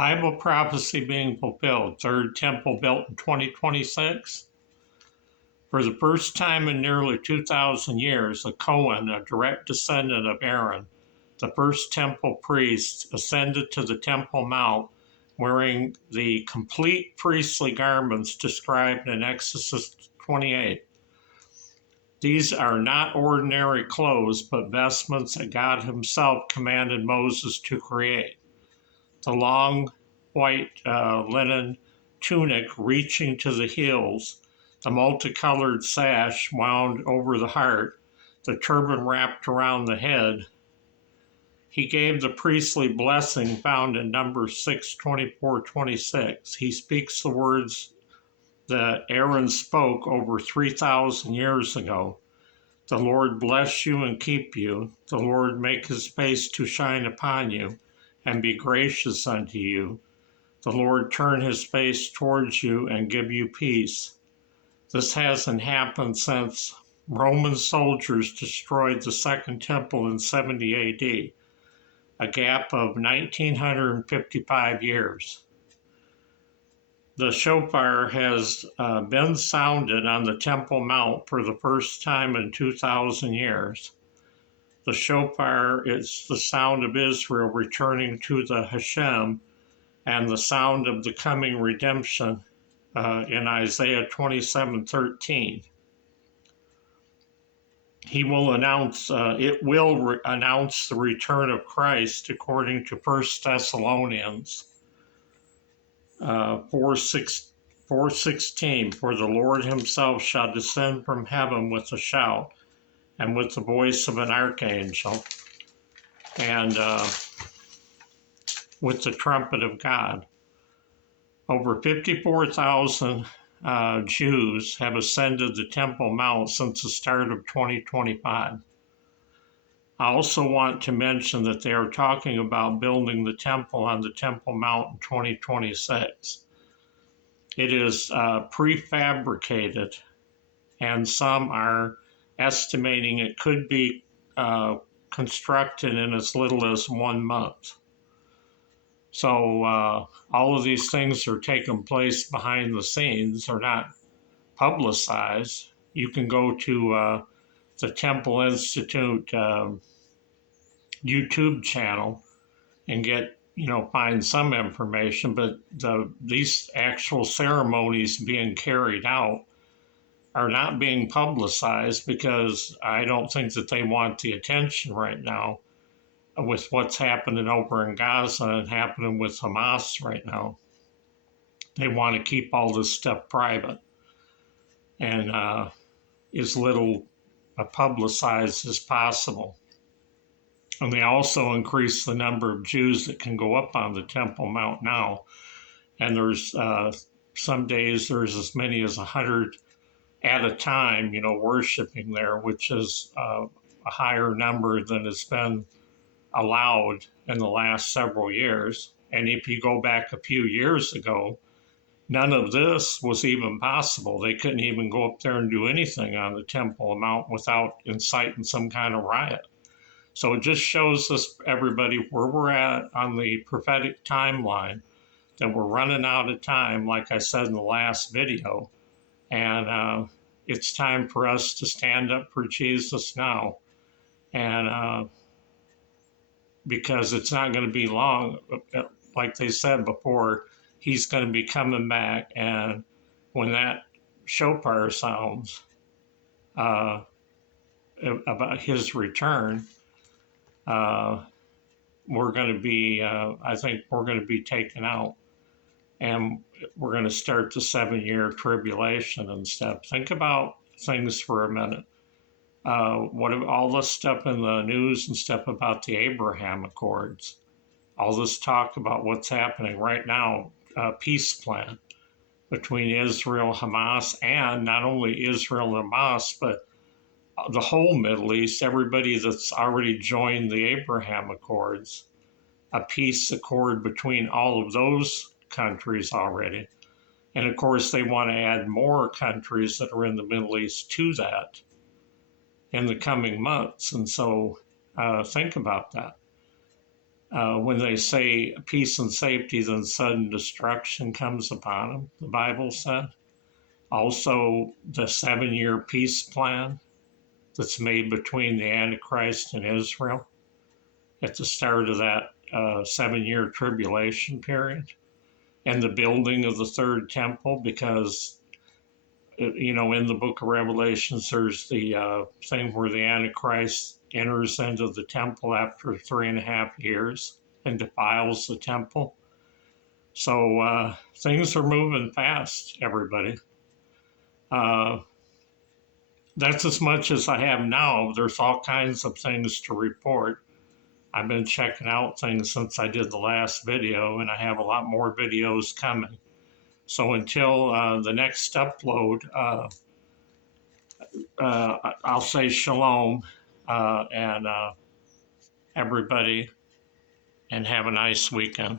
Bible prophecy being fulfilled. Third temple built in 2026. For the first time in nearly 2,000 years, a Kohen, a direct descendant of Aaron, the first temple priest, ascended to the Temple Mount wearing the complete priestly garments described in Exodus 28. These are not ordinary clothes, but vestments that God Himself commanded Moses to create. The long white linen tunic reaching to the heels, the multicolored sash wound over the heart, the turban wrapped around the head. He gave the priestly blessing found in Numbers 6, 24, 26. He speaks the words that Aaron spoke over 3,000 years ago. The Lord bless you and keep you. The Lord make His face to shine upon you and be gracious unto you. The Lord turn His face towards you and give you peace. This hasn't happened since Roman soldiers destroyed the Second Temple in 70 AD, a gap of 1,955 years. The shofar has been sounded on the Temple Mount for the first time in 2,000 years. The shofar is the sound of Israel returning to the Hashem and the sound of the coming redemption in Isaiah 27:13. It will announce the return of Christ according to 1 Thessalonians 4:16. For the Lord Himself shall descend from heaven with a shout and with the voice of an archangel and with the trumpet of God. Over 54,000 Jews have ascended the Temple Mount since the start of 2025. I also want to mention that they are talking about building the temple on the Temple Mount in 2026. It is prefabricated, and some are estimating it could be constructed in as little as 1 month. So all of these things are taking place behind the scenes. They're not publicized. You can go to the Temple Institute YouTube channel and find some information, but these actual ceremonies being carried out are not being publicized because I don't think that they want the attention right now with what's happening over in Gaza and happening with Hamas right now. They want to keep all this stuff private and as little publicized as possible. And they also increase the number of Jews that can go up on the Temple Mount now. And there's some days there's as many as 100 at a time, worshiping there, which is a higher number than has been allowed in the last several years. And if you go back a few years ago, none of this was even possible. They couldn't even go up there and do anything on the Temple Mount without inciting some kind of riot. So it just shows us, everybody, where we're at on the prophetic timeline, that we're running out of time, like I said in the last video. And it's time for us to stand up for Jesus now. And because it's not going to be long, like they said before, He's going to be coming back. And when that shofar sounds about His return, we're going to be, I think we're going to be taken out. And we're going to start the 7-year tribulation and stuff. Think about things for a minute. What all this stuff in the news and stuff about the Abraham Accords, all this talk about what's happening right now, peace plan between Israel, Hamas, and not only Israel and Hamas, but the whole Middle East, everybody that's already joined the Abraham Accords, a peace accord between all of those countries already. And of course, they want to add more countries that are in the Middle East to that in the coming months. And so think about that. when they say peace and safety, then sudden destruction comes upon them, the Bible said. Also, the 7-year peace plan that's made between the Antichrist and Israel at the start of that 7-year tribulation period, and the building of the third temple, because in the book of Revelations, there's the thing where the Antichrist enters into the temple after 3.5 years and defiles the temple. So things are moving fast, everybody. That's as much as I have now. There's all kinds of things to report. I've been checking out things since I did the last video, and I have a lot more videos coming. So until the next upload, I'll say shalom and everybody, and have a nice weekend.